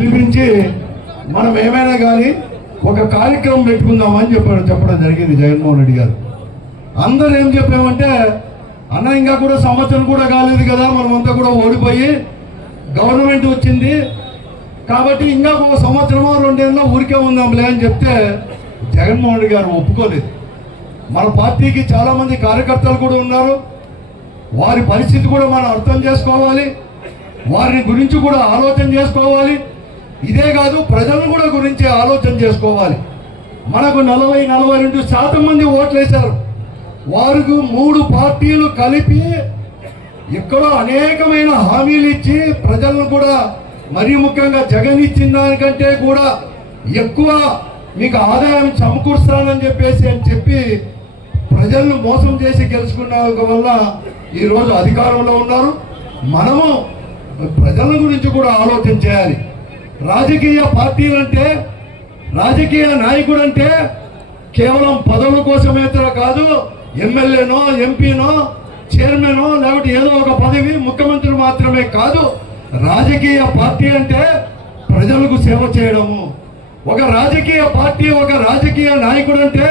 పిలిపించి మనం ఏమైనా కానీ ఒక కార్యక్రమం పెట్టుకుందామని చెప్పడం జరిగింది జగన్మోహన్ రెడ్డి గారు. అందరూ ఏం చెప్పామంటే, అన్న ఇంకా కూడా సంవత్సరం కూడా కాలేదు కదా, మనమంతా కూడా ఓడిపోయి గవర్నమెంట్ వచ్చింది కాబట్టి ఇంకా ఒక సంవత్సరమో రెండేళ్ళలో ఊరికే ఉందాంలే అని చెప్తే జగన్మోహన్ రెడ్డి గారు ఒప్పుకోలేదు. మన పార్టీకి చాలామంది కార్యకర్తలు కూడా ఉన్నారు, వారి పరిస్థితి కూడా మనం అర్థం చేసుకోవాలి, వారిని గురించి కూడా ఆలోచన చేసుకోవాలి. ఇదే కాదు, ప్రజలను కూడా గురించి ఆలోచన చేసుకోవాలి. మనకు 40-42% మంది ఓట్లు వేశారు. వారికి 3 పార్టీలు కలిపి ఎక్కడో అనేకమైన హామీలు ఇచ్చి ప్రజలను కూడా, మరీ ముఖ్యంగా జగన్ ఇచ్చిన దానికంటే కూడా ఎక్కువ మీకు ఆదాయం సమకూరుస్తానని చెప్పి ప్రజలను మోసం చేసి గెలుచుకున్న వల్ల ఈరోజు అధికారంలో ఉన్నారు. మనము ప్రజల గురించి కూడా ఆలోచన చేయాలి. రాజకీయ పార్టీలంటే, రాజకీయ నాయకుడు అంటే కేవలం పదవుల కోసమే కాదు, ఎమ్మెల్యేనో ఎంపీనో చైర్మనో లేకపోతే ఏదో ఒక పదవి, ముఖ్యమంత్రి మాత్రమే కాదు. రాజకీయ పార్టీ అంటే ప్రజలకు సేవ చేయడము. ఒక రాజకీయ పార్టీ, ఒక రాజకీయ నాయకుడు అంటే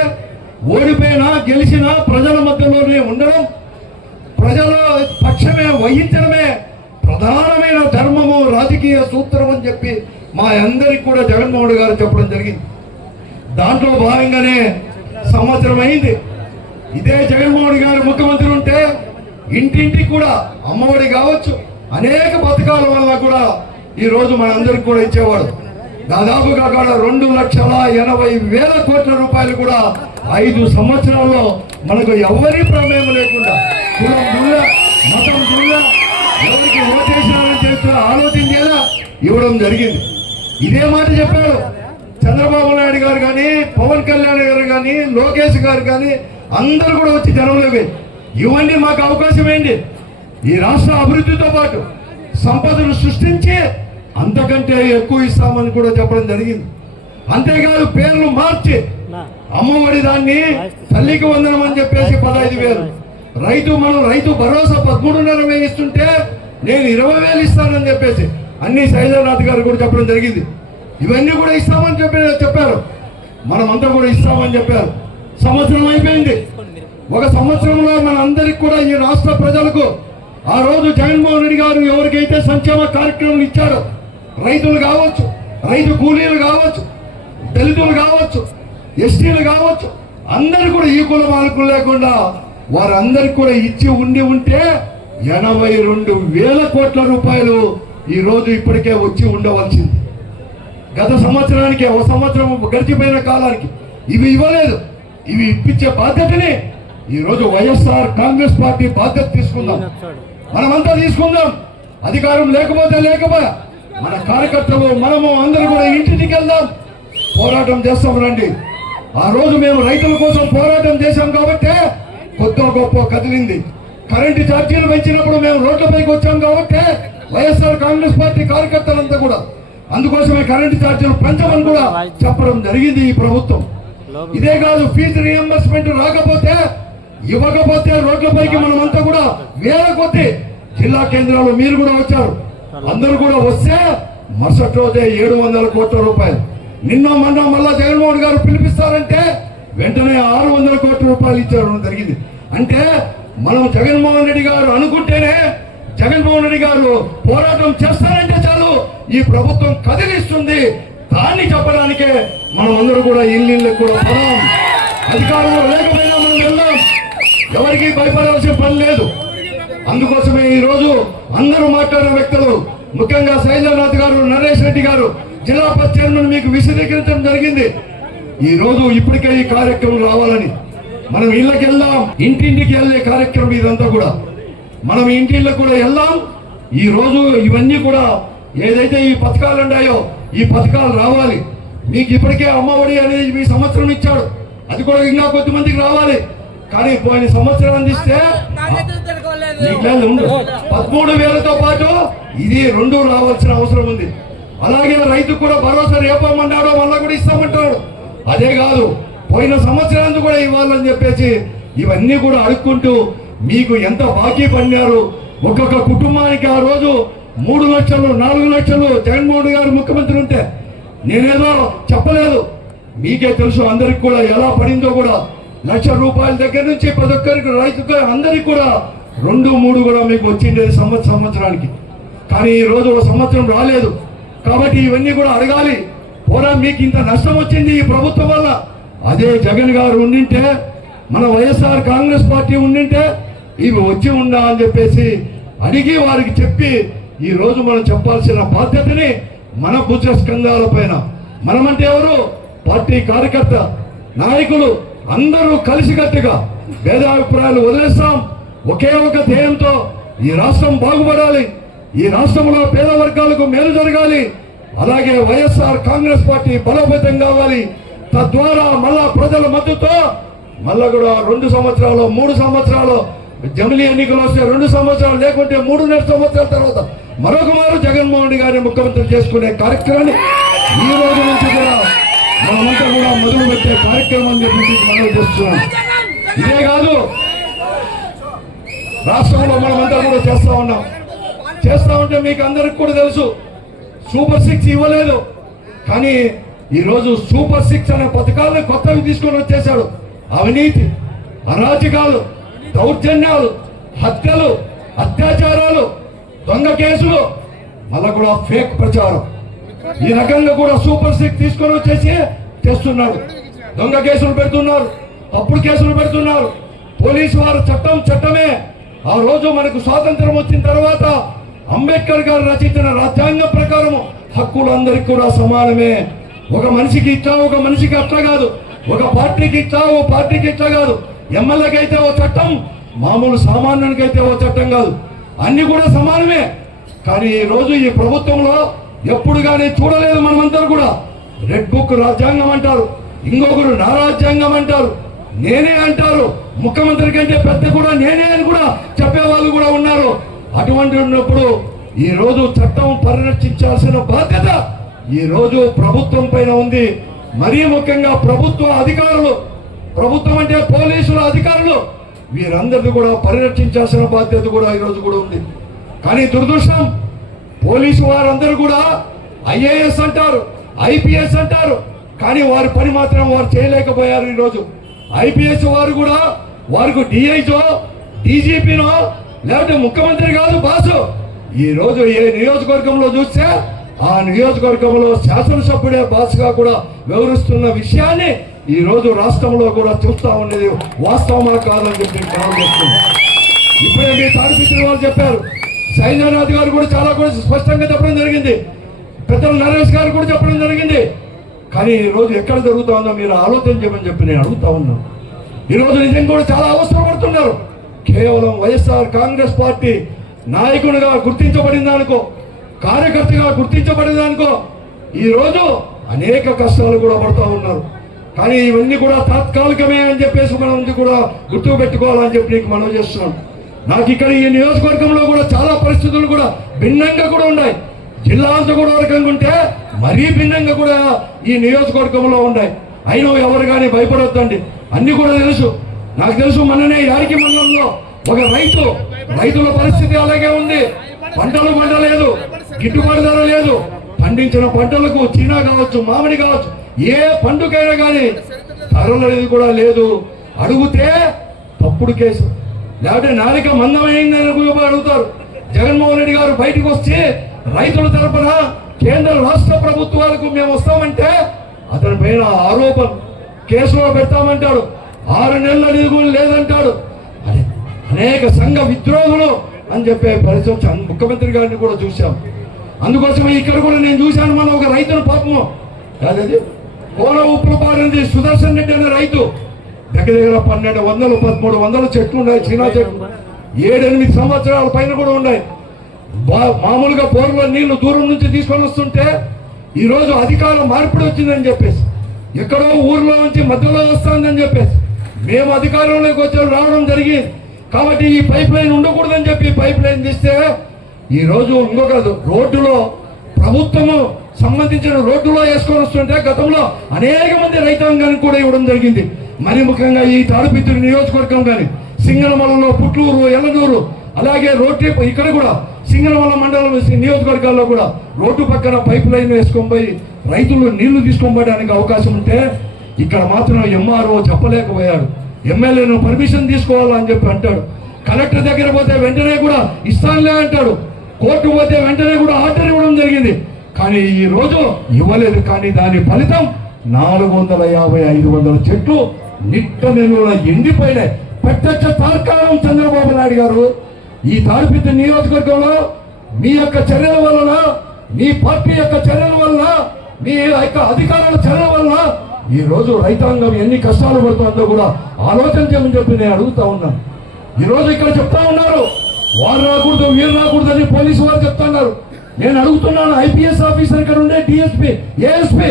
ఓడిపోయినా గెలిచినా ప్రజల మధ్యలోనే ఉండడం, ప్రజల పక్షమే వహించడమే ప్రధానమైన ధర్మము, రాజకీయ సూత్రం అని చెప్పి మా అందరికి కూడా జగన్మోహన్ రెడ్డి గారు చెప్పడం జరిగింది. దాంట్లో భాగంగానే సంవత్సరం అయింది. ఇదే జగన్మోహన్ రెడ్డి గారు ముఖ్యమంత్రి ఉంటే ఇంటింటికి కూడా అమ్మఒడి కావచ్చు, అనేక పథకాల వల్ల కూడా ఈరోజు మనందరికి కూడా ఇచ్చేవాడు. దాదాపుగా అక్కడ 2,80,000 కోట్ల రూపాయలు కూడా 5 సంవత్సరాల్లో మనకు ఎవరి ప్రమేయం లేకుండా, కులం దుల్ల, మతం దుల్ల, ఎవరికి ఓటేసినారని చెప్పి ఆలోచన చేయాలా ఇవ్వడం జరిగింది. ఇదే మాట చెప్పారు చంద్రబాబు నాయుడు గారు కానీ, పవన్ కళ్యాణ్ గారు కానీ, లోకేష్ గారు కానీ, అందరూ కూడా వచ్చి జనంలోకి ఇవ్వండి, మాకు అవకాశం ఏంటి, ఈ రాష్ట్ర అభివృద్ధితో పాటు సంపదను సృష్టించి అంతకంటే ఎక్కువ ఇస్తామని కూడా చెప్పడం జరిగింది. అంతేకాదు, పేర్లు మార్చి అమ్మఒడి దాన్ని తల్లికి వందనం అని చెప్పేసి 15,000, రైతు భరోసా 13,500 ఇస్తుంటే నేను 20,000 ఇస్తానని చెప్పేసి అన్ని శైలనాథ్ గారు కూడా చెప్పడం జరిగింది. ఇవన్నీ కూడా ఇస్తామని చెప్పారు, మనమంతా కూడా ఇస్తామని చెప్పారు. సంవత్సరం అయిపోయింది. ఒక సంవత్సరంలో మన అందరికి కూడా, ఈ రాష్ట్ర ప్రజలకు ఆ రోజు జగన్మోహన్ రెడ్డి గారు ఎవరికైతే సంక్షేమ కార్యక్రమాలు ఇచ్చారో, రైతులు కావచ్చు, రైతు కూలీలు కావచ్చు, దళితులు కావచ్చు, ఎస్టీలు కావచ్చు, అందరు కూడా ఈ కుల మార్కులు లేకుండా వారందరికి కూడా ఇచ్చి ఉంటే 82,000 కోట్ల రూపాయలు ఈ రోజు ఇప్పటికే వచ్చి ఉండవలసింది. గత సంవత్సరానికి, ఒక సంవత్సరం గడిచిపోయిన కాలానికి ఇవి ఇవ్వలేదు. ఇవి ఇప్పించే బాధ్యతని ఈ రోజు వైఎస్ఆర్ కాంగ్రెస్ పార్టీ బాధ్యత తీసుకుందాం, మనమంతా తీసుకుందాం. అధికారం లేకపోతే మన కార్యకర్తలు, మనము అందరూ కూడా ఇంటికి వెళ్దాం, పోరాటం చేస్తాం రండి. ఆ రోజు మేము రైతుల కోసం పోరాటం చేశాం కాబట్టి కొద్దో గొప్ప కదిలింది. కరెంటు ఛార్జీలు పెంచినప్పుడు మేము రోడ్లపైకి వచ్చాం కాబట్టి వైఎస్ఆర్ కాంగ్రెస్ పార్టీ కార్యకర్తలంతా కూడా అందుకోసమే కరెంటు ఛార్జీలు పెంచమని కూడా చెప్పడం జరిగింది ఈ ప్రభుత్వం. ఇదే కాదు, ఫీజు రియంబర్స్మెంట్ ఇవ్వకపోతే రోడ్లపైకి మనమంతా కూడా 1000 కొద్ది జిల్లా కేంద్రాలు మీరు కూడా వచ్చారు, అందరూ కూడా వస్తే మరుసటి రోజే 700 కోట్ల రూపాయలు. మొన్న మళ్ళా జగన్మోహన్ గారు పిలిపిస్తారంటే వెంటనే 600 కోట్ల రూపాయలు ఇచ్చారు జరిగింది. అంటే మనం జగన్మోహన్ రెడ్డి గారు అనుకుంటేనే, జగన్మోహన్ రెడ్డి గారు పోరాటం చేస్తారంటే చాలు ఈ ప్రభుత్వం కదిలిస్తుంది. దాన్ని చెప్పడానికే మనం అందరూ కూడా ఇళ్ళకి కూడా పోదాం. అధికారంలో లేకపోయినా మనం వెళ్దాం, ఎవరికి భయపడాల్సిన పని లేదు. అందుకోసమే ఈ రోజు అందరూ మాట్లాడిన వ్యక్తులు, ముఖ్యంగా శైలనాథ్ గారు, నరేష్ రెడ్డి గారు, జిల్లా చైర్మన్ మీకు విశదీకరించడం జరిగింది. ఈ రోజు ఇప్పటికే ఈ కార్యక్రమం రావాలని మనం ఇళ్ళకి వెళ్దాం, ఇంటింటికి వెళ్ళే కార్యక్రమం ఇదంతా కూడా. మనం ఇంటిళ్ళకి కూడా వెళ్దాం. ఈ రోజు ఇవన్నీ కూడా ఏదైతే ఈ పథకాలు ఉన్నాయో ఈ పథకాలు రావాలి. మీకు ఇప్పటికే అమ్మఒడి అనేది మీ సంవత్సరం ఇచ్చాడు, అది కూడా ఇంకా కొద్దిమందికి రావాలి. కానీ పోయిన సంవత్సరం అందిస్తే 13,000తో పాటు ఇది 2 రావాల్సిన అవసరం ఉంది. అలాగే రైతు కూడా భరోసా రేపమన్నాడు, మళ్ళా కూడా ఇస్తామంటాడు. అదే కాదు, పోయిన సంవత్సరానికి కూడా ఇవ్వాలని చెప్పేసి ఇవన్నీ కూడా అడుక్కుంటూ మీకు ఎంత బాకీ పడినారు, ఒక్కొక్క కుటుంబానికి ఆ రోజు 3 లక్షలు 4 లక్షలు జగన్మోహన్ గారు ముఖ్యమంత్రి ఉంటే నేనేదో చెప్పలేదు, మీకే తెలుసు అందరికి కూడా ఎలా పడిందో కూడా. ₹1,00,000 దగ్గర నుంచి ప్రతి ఒక్కరికి రైతుకు అందరికి కూడా 2, 3 కూడా మీకు వచ్చిండేది సంవత్సరానికి. కానీ ఈ రోజు ఒక సంవత్సరం రాలేదు. కాబట్టి ఇవన్నీ కూడా అడగాలి. పోరా మీకు ఇంత నష్టం వచ్చింది ఈ ప్రభుత్వం వల్ల, అదే జగన్ గారు ఉండింటే, మన వైఎస్ఆర్ కాంగ్రెస్ పార్టీ ఉండింటే ఇవి వచ్చి ఉందా అని చెప్పేసి అడిగి వారికి చెప్పి ఈ రోజు మనం చెప్పాల్సిన బాధ్యతని మన భుజ స్కంధాల పైన. మనమంటే ఎవరు? పార్టీ కార్యకర్త నాయకులు అందరూ కలిసికట్టుగా భేదాభిప్రాయాలు వదిలేస్తాం. ఒకే ఒక ధ్యేయంతో ఈ రాష్ట్రం బాగుపడాలి, ఈ రాష్ట్రంలో పేద వర్గాలకు మేలు జరగాలి, అలాగే వైఎస్ఆర్ కాంగ్రెస్ పార్టీ బలోపేతం కావాలి. తద్వారా మళ్ళా ప్రజల మద్దతుతో మళ్ళా కూడా 2 సంవత్సరాలు 3 సంవత్సరాలు జమిలీ ఎన్నికలు వస్తే 2 సంవత్సరాలు లేకుంటే 3.5 సంవత్సరాల తర్వాత మరొక మారు జగన్మోహన్ రెడ్డి గారిని ముఖ్యమంత్రి చేసుకునే కార్యక్రమాన్ని ఈ రోజు నుంచి కూడా మనమంతా కూడా మొదలు పెట్టే కార్యక్రమం చెప్పి మనం చేస్తున్నాం. ఇదే కాదు, రాష్ట్రంలో మనమంతా కూడా చేస్తా ఉంటే మీకు అందరికి కూడా తెలుసు, సూపర్ 6 ఇవ్వలేదు. కానీ ఈరోజు సూపర్ 6 అనే పథకాలను కొత్తవి తీసుకొని వచ్చేశాడు. అవినీతి, అరాచకాలు, దౌర్జన్యాలు, హత్యలు, అత్యాచారాలు, దొంగ కేసులు, మళ్ళా కూడా ఫేక్ ప్రచారం, ఈ రకంగా కూడా సూపర్ 6 తీసుకొని వచ్చేసి చేస్తున్నాడు. దొంగ కేసులు పెడుతున్నారు, తప్పుడు కేసులు పెడుతున్నారు. పోలీసు వారు చట్టమే. ఆ రోజు మనకు స్వాతంత్రం వచ్చిన తర్వాత అంబేద్కర్ గారు రచించిన రాజ్యాంగం ప్రకారం హక్కులు అందరికి కూడా సమానమే. ఒక మనిషికి ఇచ్చా, ఒక మనిషికి అట్లా కాదు. ఒక పార్టీకి ఇచ్చా, ఓ పార్టీకి ఇట్లా కాదు. ఎమ్మెల్యేకి అయితే ఓ చట్టం, మామూలు సామాన్యునికి అయితే ఓ చట్టం కాదు. అన్ని కూడా సమానమే. కానీ ఈ రోజు ఈ ప్రభుత్వంలో ఎప్పుడు కానీ చూడలేదు మనమందరూ కూడా. రెడ్ బుక్ రాజ్యాంగం అంటారు, ఇంకొకరు నా రాజ్యాంగం అంటారు, నేనే అంటారు. ముఖ్యమంత్రి కంటే పెద్ద కూడా నేనే అని కూడా చెప్పేవాళ్ళు కూడా ఉన్నారు. అటువంటి ఉన్నప్పుడు ఈ రోజు చట్టం పరిరక్షించాల్సిన బాధ్యత ఈ రోజు ప్రభుత్వం పైన ఉంది. మరీ ముఖ్యంగా ప్రభుత్వ అధికారులు, ప్రభుత్వం అంటే పోలీసుల అధికారులు, వీరందరినీ కూడా పరిరక్షించాల్సిన బాధ్యత కూడా ఈ రోజు కూడా ఉంది. కానీ దురదృష్టం, పోలీసు వారందరూ కూడా ఐఏఎస్ అంటారు, ఐపీఎస్ అంటారు, కానీ వారి పని మాత్రం వారు చేయలేకపోయారు. ఈరోజు ఐపీఎస్ వారు కూడా వారికి డిఐజో, డీజీపీనో లేకపోతే ముఖ్యమంత్రి కాదు బాసు. ఈ రోజు ఏ నియోజకవర్గంలో చూస్తే ఆ నియోజకవర్గంలో శాసనసభ్యుడే బాసుగా కూడా వ్యవహరిస్తున్న విషయాన్ని ఈ రోజు రాష్ట్రంలో కూడా చూస్తా ఉండేది వాస్తవమా కాదని చెప్పి చేస్తుంది. ఇప్పుడే మీ తాడిపిచ్చిన వాళ్ళు చెప్పారు, సైన్యనాథ్ గారు కూడా చాలా కూడా స్పష్టంగా చెప్పడం జరిగింది, పెద్దలు నరేష్ గారు కూడా చెప్పడం జరిగింది. కానీ ఈ రోజు ఎక్కడ జరుగుతా ఉందో మీరు ఆలోచన చేయమని చెప్పి నేను అడుగుతా ఉన్నాను. ఈ రోజు నిజంగా కూడా చాలా అవసరపడుతున్నారు. కేవలం వైఎస్ఆర్ కాంగ్రెస్ పార్టీ నాయకునిగా గుర్తించబడిందానికో, కార్యకర్తగా గుర్తించబడిందానికో ఈ రోజు అనేక కష్టాలు కూడా పడుతూ ఉన్నారు. కానీ ఇవన్నీ కూడా తాత్కాలికమే అని చెప్పేసి మనం కూడా గుర్తు పెట్టుకోవాలని చెప్పి నీకు మనం చేస్తున్నాం. నాకు ఇక్కడ ఈ నియోజకవర్గంలో కూడా చాలా పరిస్థితులు కూడా భిన్నంగా కూడా ఉన్నాయి. జిల్లా అంతా కూడా రకంగా ఉంటే మరీ భిన్నంగా కూడా ఈ నియోజకవర్గంలో ఉన్నాయి. అయినా ఎవరు కానీ భయపడొద్దండి, అన్ని కూడా తెలుసు. నాకు తెలుసు, మొన్ననే యారికి మండలంలో ఒక రైతుల పరిస్థితి అలాగే ఉంది. పంటలు పండలేదు, గిట్టుబాటు ధర లేదు. పండించిన పంటలకు చీనా కావచ్చు, మామిడి కావచ్చు, ఏ పండుగైనా కానీ ధరలు అనేది కూడా లేదు. అడిగితే తప్పుడు కేసు, లేకపోతే నాలిక మందమైందని అడుగుతారు. జగన్మోహన్ రెడ్డి గారు బయటకు వచ్చి రైతుల తరపున కేంద్ర రాష్ట్ర ప్రభుత్వాలకు మేము వస్తామంటే అతని పైన ఆరోపణ కేసులో పెడతామంటాడు. 6 నెలల నిధులు లేదంటాడు. అనేక సంఘ విద్రోహులు అని చెప్పే పరిస్థితి ముఖ్యమంత్రి గారిని కూడా చూశాం. అందుకోసం ఇక్కడ కూడా నేను చూశాను, మన ఒక రైతును పాపము అదే కోన ఉప్పులు పారింది సుదర్శన్ రెడ్డి అనే రైతు, దగ్గర 1200 1300 చెట్లు ఉన్నాయి, చీనా చెట్లు 7-8 సంవత్సరాల పైన కూడా ఉన్నాయి. మామూలుగా బోర్లో నీళ్లు దూరం నుంచి తీసుకొని వస్తుంటే ఈరోజు అధికార మార్పిడి వచ్చిందని చెప్పేసి, ఎక్కడో ఊర్లో నుంచి మధ్యలో వస్తుందని చెప్పేసి మేము అధికారంలోకి రావడం జరిగింది. కాబట్టి ఈ పైప్ లైన్ ఉండకూడదని చెప్పి పైప్ లైన్ తీస్తే ఈరోజు ఇంకొక రోడ్డులో ప్రభుత్వము సంబంధించిన రోడ్డులో వేసుకొని వస్తుంటే గతంలో అనేక మంది రైతాంగానికి కూడా ఇవ్వడం జరిగింది. మరి ముఖ్యంగా ఈ తాడిపిత్తుడి నియోజకవర్గం కానీ సింగనమలలో పుట్లూరు, ఎల్లనూరు, అలాగే రోడ్డు ఇక్కడ కూడా సింగనమల మండలం నియోజకవర్గాల్లో కూడా రోడ్డు పక్కన పైప్ లైన్ వేసుకొని పోయి రైతులు నీళ్లు తీసుకోవడానికి అవకాశం ఉంటే ఇక్కడ మాత్రం ఎంఆర్ఓ చెప్పలేకపోయాడు. ఎమ్మెల్యేను పర్మిషన్ తీసుకోవాలని చెప్పి అంటాడు. కలెక్టర్ దగ్గర పోతే వెంటనే కూడా ఇస్తానులే అంటాడు. కోర్టు పోతే వెంటనే కూడా ఆర్డర్ ఇవ్వడం జరిగింది. కానీ ఈ రోజు ఇవ్వలేదు. కానీ దాని ఫలితం 450-500 చెట్లు నిట్ట నెలూల ఎండిపోయినాయి. ప్రత్యక్ష తార్కాణం చంద్రబాబు నాయుడు గారు. ఈ తాడిపత్రి నియోజకవర్గంలో మీ యొక్క చర్యల వలన, మీ పార్టీ యొక్క చర్యల వలన, మీ యొక్క అధికారుల చర్యల వలన ఈ రోజు రైతాంగం ఎన్ని కష్టాలు పడుతుందో కూడా ఆలోచన చేయమని చెప్పి నేను అడుగుతా ఉన్నాను. ఈ రోజు ఇక్కడ చెప్తా ఉన్నారు వారు రాకూడదు వీరు రాకూడదు అని పోలీసు వారు చెప్తున్నారు. నేను అడుగుతున్నాను, ఐపీఎస్ ఆఫీసర్ ఇక్కడ ఉండే డిఎస్పీ, ఏఎస్పీ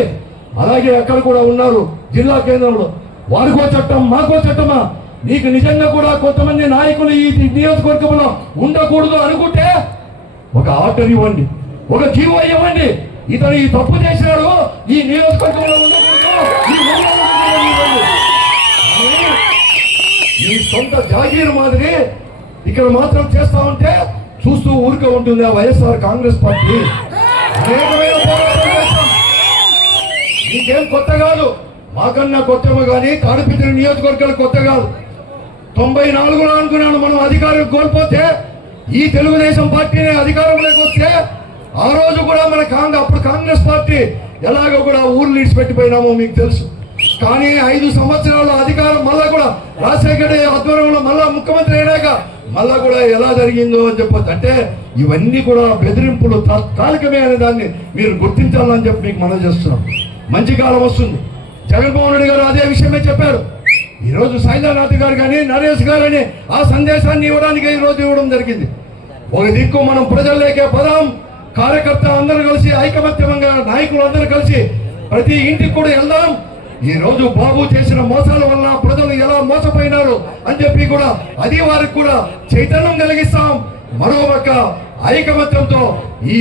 అలాగే అక్కడ కూడా ఉన్నారు జిల్లా కేంద్రంలో. వారికో చట్టం మాకో చట్టమా? నీకు నిజంగా కూడా కొంతమంది నాయకులు ఈ నియోజకవర్గంలో ఉండకూడదు అనుకుంటే ఒక ఆర్డర్ ఇవ్వండి, ఒక జీవో ఇవ్వండి. ఇతను ఈ తప్పు చేసినాడు, ఈ నియోజకవర్గంలో ఉండకూడదు, ఈ సొంత జాగీర్ మాదిరి ఇక్కడ మాత్రం చేస్తా ఉంటే చూస్తూ ఊరికే ఉంటుంది ఆ వైఎస్ఆర్ కాంగ్రెస్ పార్టీ. నీకేం కొత్త కాదు, మాకన్నా కొత్తమో కానీ తాడిపత్రి నియోజకవర్గాలు కొత్త కాదు. 94లో అనుకున్నాను మనం అధికారం కోల్పోతే, ఈ తెలుగుదేశం పార్టీని అధికారంలోకి వస్తే ఆ రోజు కూడా మన అప్పుడు కాంగ్రెస్ పార్టీ ఎలాగో కూడా ఊర్లు ఇడిచిపెట్టిపోయినామో మీకు తెలుసు. కానీ 5 సంవత్సరాల అధికారం మళ్ళా కూడా రాజశేఖర ఆధ్వర్యంలో మళ్ళా ముఖ్యమంత్రి అయినాక మళ్ళా కూడా ఎలా జరిగిందో అని చెప్పొచ్చు. అంటే ఇవన్నీ కూడా బెదిరింపులు తాత్కాలికమే అనే దాన్ని మీరు గుర్తించాలని చెప్పి మీకు మనం చేస్తున్నాం. మంచి కాలం వస్తుంది. జగన్మోహన్ రెడ్డి గారు అదే విషయమే చెప్పారు. ఈరోజు శైలనాథ్ గారు కానీ నరేష్ గారు అని ఆ సందేశాన్ని ఇవ్వడానికి ఈరోజు ఇవ్వడం జరిగింది. ఒక దిక్కు మనం ప్రజల్లోకే పదాం, కార్యకర్త అందరూ కలిసి ఐకమత్యంగా నాయకులు అందరూ కలిసి ప్రతి ఇంటికి కూడా వెళ్దాం. ఈ రోజు బాబు చేసిన మోసాల వల్ల ప్రజలు ఎలా మోసపోయినారు అని చెప్పి కూడా అది వారికి కూడా చైతన్యం కలిగిస్తాం. మరోపక్క ఐకమత్యంతో ఈ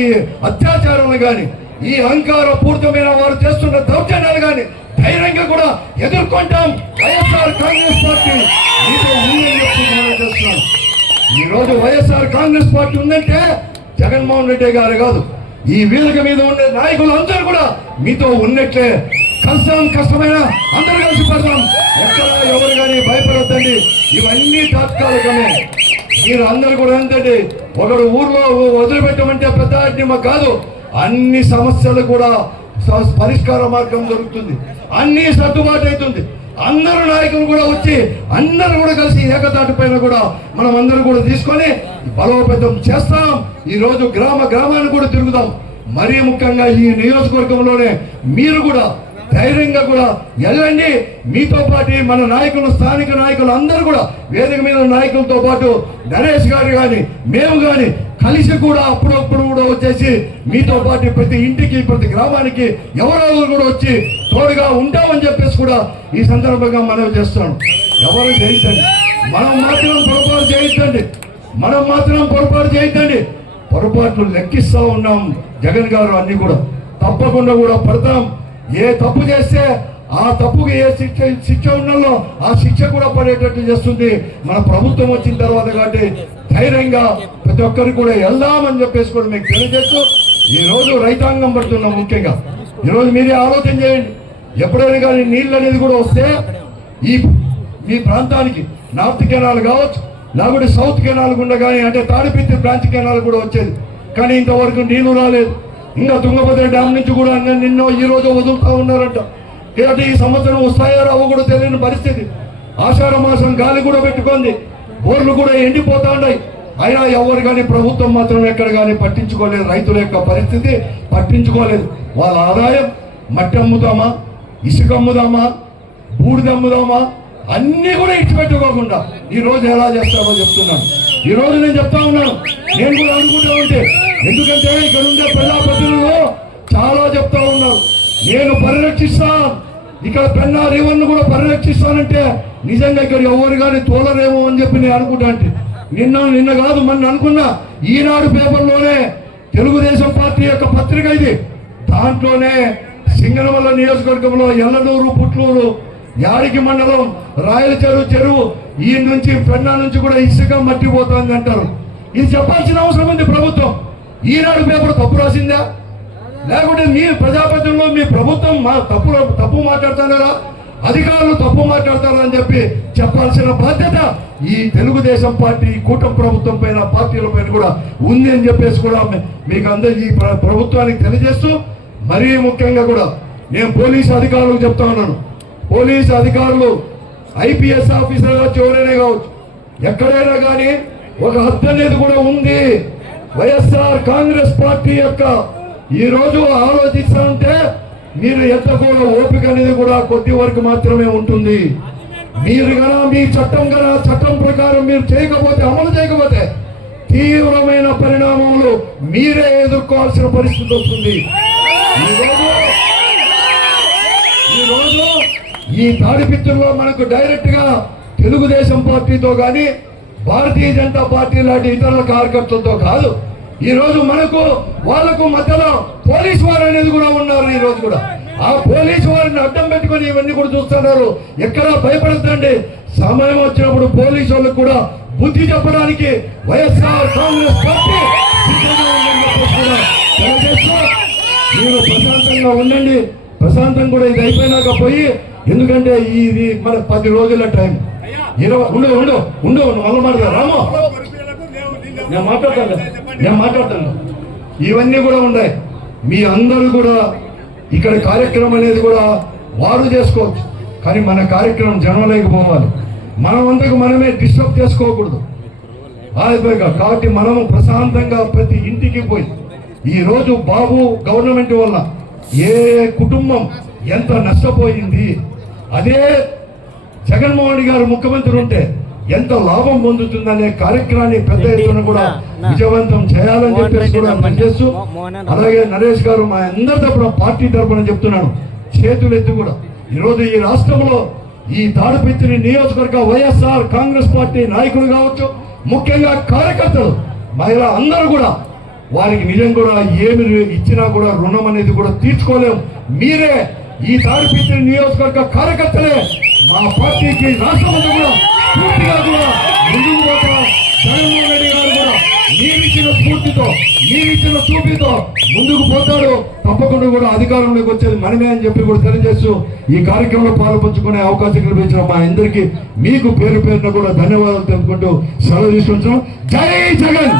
ఈ అత్యాచారాలు కానీ, ఈ అహంకార పూర్తమైన వారు చేస్తున్న దౌర్జన్యాలు కానీ ధైర్యంగా కూడా ఎదుర్కొంటాం. వైఎస్ఆర్ కాంగ్రెస్ పార్టీ చేస్తున్నాం. ఈ రోజు వైఎస్ఆర్ కాంగ్రెస్ పార్టీ ఉందంటే జగన్మోహన్ రెడ్డి గారు కాదు, ఈ వేదిక మీద ఉండే నాయకులు అందరూ కూడా మీతో ఉన్నట్లే. కష్టమైన అందరూ కలిసి పడదాం. ఎక్కడ ఎవరు కానీ భయపడద్దండి. ఇవన్నీ తాత్కాలికమే. మీరు అందరు కూడా ఏంటండి, ఒకరు ఊర్లో వదిలిపెట్టమంటే పెద్ద అడ్డిమ కాదు. అన్ని సమస్యలు కూడా పరిష్కార మార్గం దొరుకుతుంది, అన్ని సర్దుబాటు అవుతుంది. అందరూ నాయకులు కూడా వచ్చి అందరూ కూడా కలిసి ఏకతాటి పైన కూడా మనం అందరూ కూడా తీసుకొని బలోపేతం చేస్తాం. ఈ రోజు గ్రామాన్ని కూడా తిరుగుదాం. మరీ ముఖ్యంగా ఈ నియోజకవర్గంలోనే మీరు కూడా ధైర్యంగా కూడా వెళ్ళండి. మీతో పాటు మన నాయకులు, స్థానిక నాయకులు అందరూ కూడా వేదిక మీద నాయకులతో పాటు నరేష్ గారు కానీ మేము కానీ కలిసి కూడా అప్పుడప్పుడు కూడా వచ్చేసి మీతో పాటు ప్రతి ఇంటికి ప్రతి గ్రామానికి ఎవరో కూడా వచ్చి తోడుగా ఉంటామని చెప్పేసి కూడా ఈ సందర్భంగా మనం చేస్తున్నాం. ఎవరు చేయించండి, మనం మాత్రం పొరపాటు చేయించండి, పొరపాట్లు లెక్కిస్తా ఉన్నాం. జగన్ గారు అన్ని కూడా తప్పకుండా కూడా పడతాం. ఏ తప్పు చేస్తే ఆ తప్పుకి ఏ శిక్ష ఉన్నలో ఆ శిక్ష కూడా పడేటట్టు చేస్తుంది మన ప్రభుత్వం వచ్చిన తర్వాత. కాబట్టి ధైర్యంగా ప్రతి ఒక్కరికి కూడా వెళ్దామని చెప్పేసి కూడా మీకు తెలియజేస్తూ ఈ రోజు రైతాంగం పడుతున్నాం. ముఖ్యంగా ఈరోజు మీరే ఆలోచన చేయండి. ఎప్పుడైనా కానీ నీళ్ళు అనేది కూడా వస్తే మీ ప్రాంతానికి నార్త్ కెనాల్ కావచ్చు, లేకపోతే సౌత్ కెనాల్ గుండా కానీ, అంటే తాడిపత్రి బ్రాంచ్ కెనాల్ కూడా వచ్చేది. కానీ ఇంతవరకు నీళ్లు రాలేదు. ఇంకా తుంగభద్ర డ్యామ్ నుంచి కూడా నిన్నో ఈ రోజు వదులుతా ఉన్నారంట. కాబట్టి ఈ సంవత్సరం వస్తాయో రావో కూడా తెలియని పరిస్థితి. ఆషాఢ మాసం గాలి కూడా పెట్టుకుంది, బోర్లు కూడా ఎండిపోతా ఉన్నాయి. అయినా ఎవరు కానీ ప్రభుత్వం మాత్రం ఎక్కడ కానీ పట్టించుకోలేదు. రైతుల యొక్క పరిస్థితి పట్టించుకోలేదు. వాళ్ళ ఆదాయం మట్టి అమ్ముదామా, ఇసుక అమ్ముదామా, బూడిద అమ్ముదామా, అన్నీ కూడా ఇచ్చిపెట్టుకోకుండా ఈ రోజు ఎలా చేస్తామో చెప్తున్నాను. ఈ రోజు నేను చెప్తా ఉన్నాను, నేను కూడా అనుకుంటా ఉంటే, ఎందుకంటే ఇక్కడ ఉండే ప్రజాప్రతినిధులు చాలా చెప్తా ఉన్నారు, నేను పరిరక్షిస్తాను, ఇక్కడ పెన్నా రేవన్ను కూడా పరిరక్షిస్తానంటే నిజంగా ఇక్కడ ఎవరు కానీ తోలరేమో అని చెప్పి నేను అనుకుంటా. అంటే నిన్న కాదు మొన్న అనుకున్నా, ఈనాడు పేపర్లోనే తెలుగుదేశం పార్టీ యొక్క పత్రిక ఇది, దాంట్లోనే సింగనమల నియోజకవర్గంలో ఎల్లనూరు, పుట్లూరు, యాడికి మండలం, రాయల చెరువు ఈ నుంచి పెన్నా నుంచి కూడా ఇసుక మట్టి పోతుంది అంటారు. ఇది చెప్పాల్సిన అవసరం ఉంది ప్రభుత్వం. ఈనాడు పేపర్ తప్పు రాసిందా, లేకుంటే మీ ప్రజాప్రతినిధుల్లో మీ ప్రభుత్వం తప్పు మాట్లాడతారా, అధికారులు తప్పు మాట్లాడతారా అని చెప్పాల్సిన బాధ్యత ఈ తెలుగుదేశం పార్టీ కూటమి ప్రభుత్వం పైన, పార్టీల పైన కూడా ఉంది అని చెప్పేసి కూడా మీకు అందరికీ ఈ ప్రభుత్వానికి తెలియజేస్తూ, మరీ ముఖ్యంగా కూడా నేను పోలీసు అధికారులకు చెప్తా ఉన్నాను. పోలీసు అధికారులు ఐపీఎస్ ఆఫీసర్ కావచ్చు, ఎవరైనా కావచ్చు, ఎక్కడైనా కానీ ఒక హద్దు అనేది కూడా ఉంది. వైఎస్ఆర్ కాంగ్రెస్ పార్టీ యొక్క ఈ రోజు ఆలోచిస్తా ఉంటే మీరు ఎంత కూడా ఓపిక అనేది కూడా కొద్ది వరకు మాత్రమే ఉంటుంది. మీరు గన మీ చట్టం ప్రకారం మీరు చేయకపోతే, అమలు చేయకపోతే తీవ్రమైన పరిణామాలు మీరే ఎదుర్కోవాల్సిన పరిస్థితి వస్తుంది. ఈరోజు ఈ తాడిపిత్తుల్లో మనకు డైరెక్ట్ గా తెలుగుదేశం పార్టీతో కానీ భారతీయ జనతా పార్టీ లాంటి ఇతర కార్యకర్తలతో కాదు, ఈ రోజు మనకు వాళ్లకు మధ్యలో పోలీసు వారు అనేది కూడా ఉన్నారు. ఈ రోజు కూడా ఆ పోలీసు వారిని అడ్డం పెట్టుకుని ఇవన్నీ కూడా చూస్తున్నారు. ఎక్కడా భయపడద్దండి. సమయం వచ్చినప్పుడు పోలీసు వాళ్ళకు కూడా బుద్ధి చెప్పడానికి వైఎస్ఆర్ కాంగ్రెస్ పార్టీ మీరు ప్రశాంతంగా ఉండండి. ప్రశాంతం కూడా ఇది అయిపోయినాక పోయి, ఎందుకంటే ఇది మన 10 రోజుల టైం. 20 ఉండు మళ్ళీ మాట్లాడతా రామో, నేను మాట్లాడతాను. ఇవన్నీ కూడా ఉన్నాయి. మీ అందరూ కూడా ఇక్కడ కార్యక్రమం అనేది కూడా వారు చేసుకోవచ్చు, కానీ మన కార్యక్రమం జనలేకపోవాలి. మనమంతకు మనమే డిస్టర్బ్ చేసుకోకూడదు. కాబట్టి మనము ప్రశాంతంగా ప్రతి ఇంటికి పోయి, ఈ రోజు బాబు గవర్నమెంట్ వల్ల ఏ కుటుంబం ఎంత నష్టపోయింది, అదే జగన్మోహన్ రెడ్డి గారు ముఖ్యమంత్రి ఉంటే ఎంత లాభం పొందుతుందనే కార్యక్రమాన్ని పెద్ద ఎత్తున కూడా విజయవంతం చేయాలని చెప్పేసి కూడా పనిచేస్తూ, అలాగే నరేష్ గారు మా అందరి తరపున పార్టీ తరపున చెప్తున్నాను, చేతులెత్తి కూడా ఈరోజు ఈ రాష్ట్రంలో ఈ తాడిపత్రి నియోజకవర్గ వైఎస్ఆర్ కాంగ్రెస్ పార్టీ నాయకులు కావచ్చు, ముఖ్యంగా కార్యకర్తలు, మహిళ అందరూ కూడా వారికి నిజం కూడా ఏమి ఇచ్చినా కూడా రుణం అనేది కూడా తీర్చుకోలేము. మీరే ఈ తాడిపత్రి నియోజకవర్గ కార్యకర్తలే మా పార్టీకి రాష్ట్రమంతా కూడా పూర్తిగా కూడా ముందుకు పోతాం. జగన్మోహన్ రెడ్డి గారు కూడా మీరిచ్చిన స్ఫూర్తితో, మీరిచ్చిన చూపితో ముందుకు పోతాడు. తప్పకుండా కూడా అధికారంలోకి వచ్చేది మనమే అని చెప్పి కూడా తెలియజేస్తూ, ఈ కార్యక్రమంలో పాల్పంచుకునే అవకాశం కల్పించిన మా అందరికీ మీకు పేరు పేరున కూడా ధన్యవాదాలు తెలుపుకుంటూ సెలవు తీసుకుంటున్నాం. జై జగన్.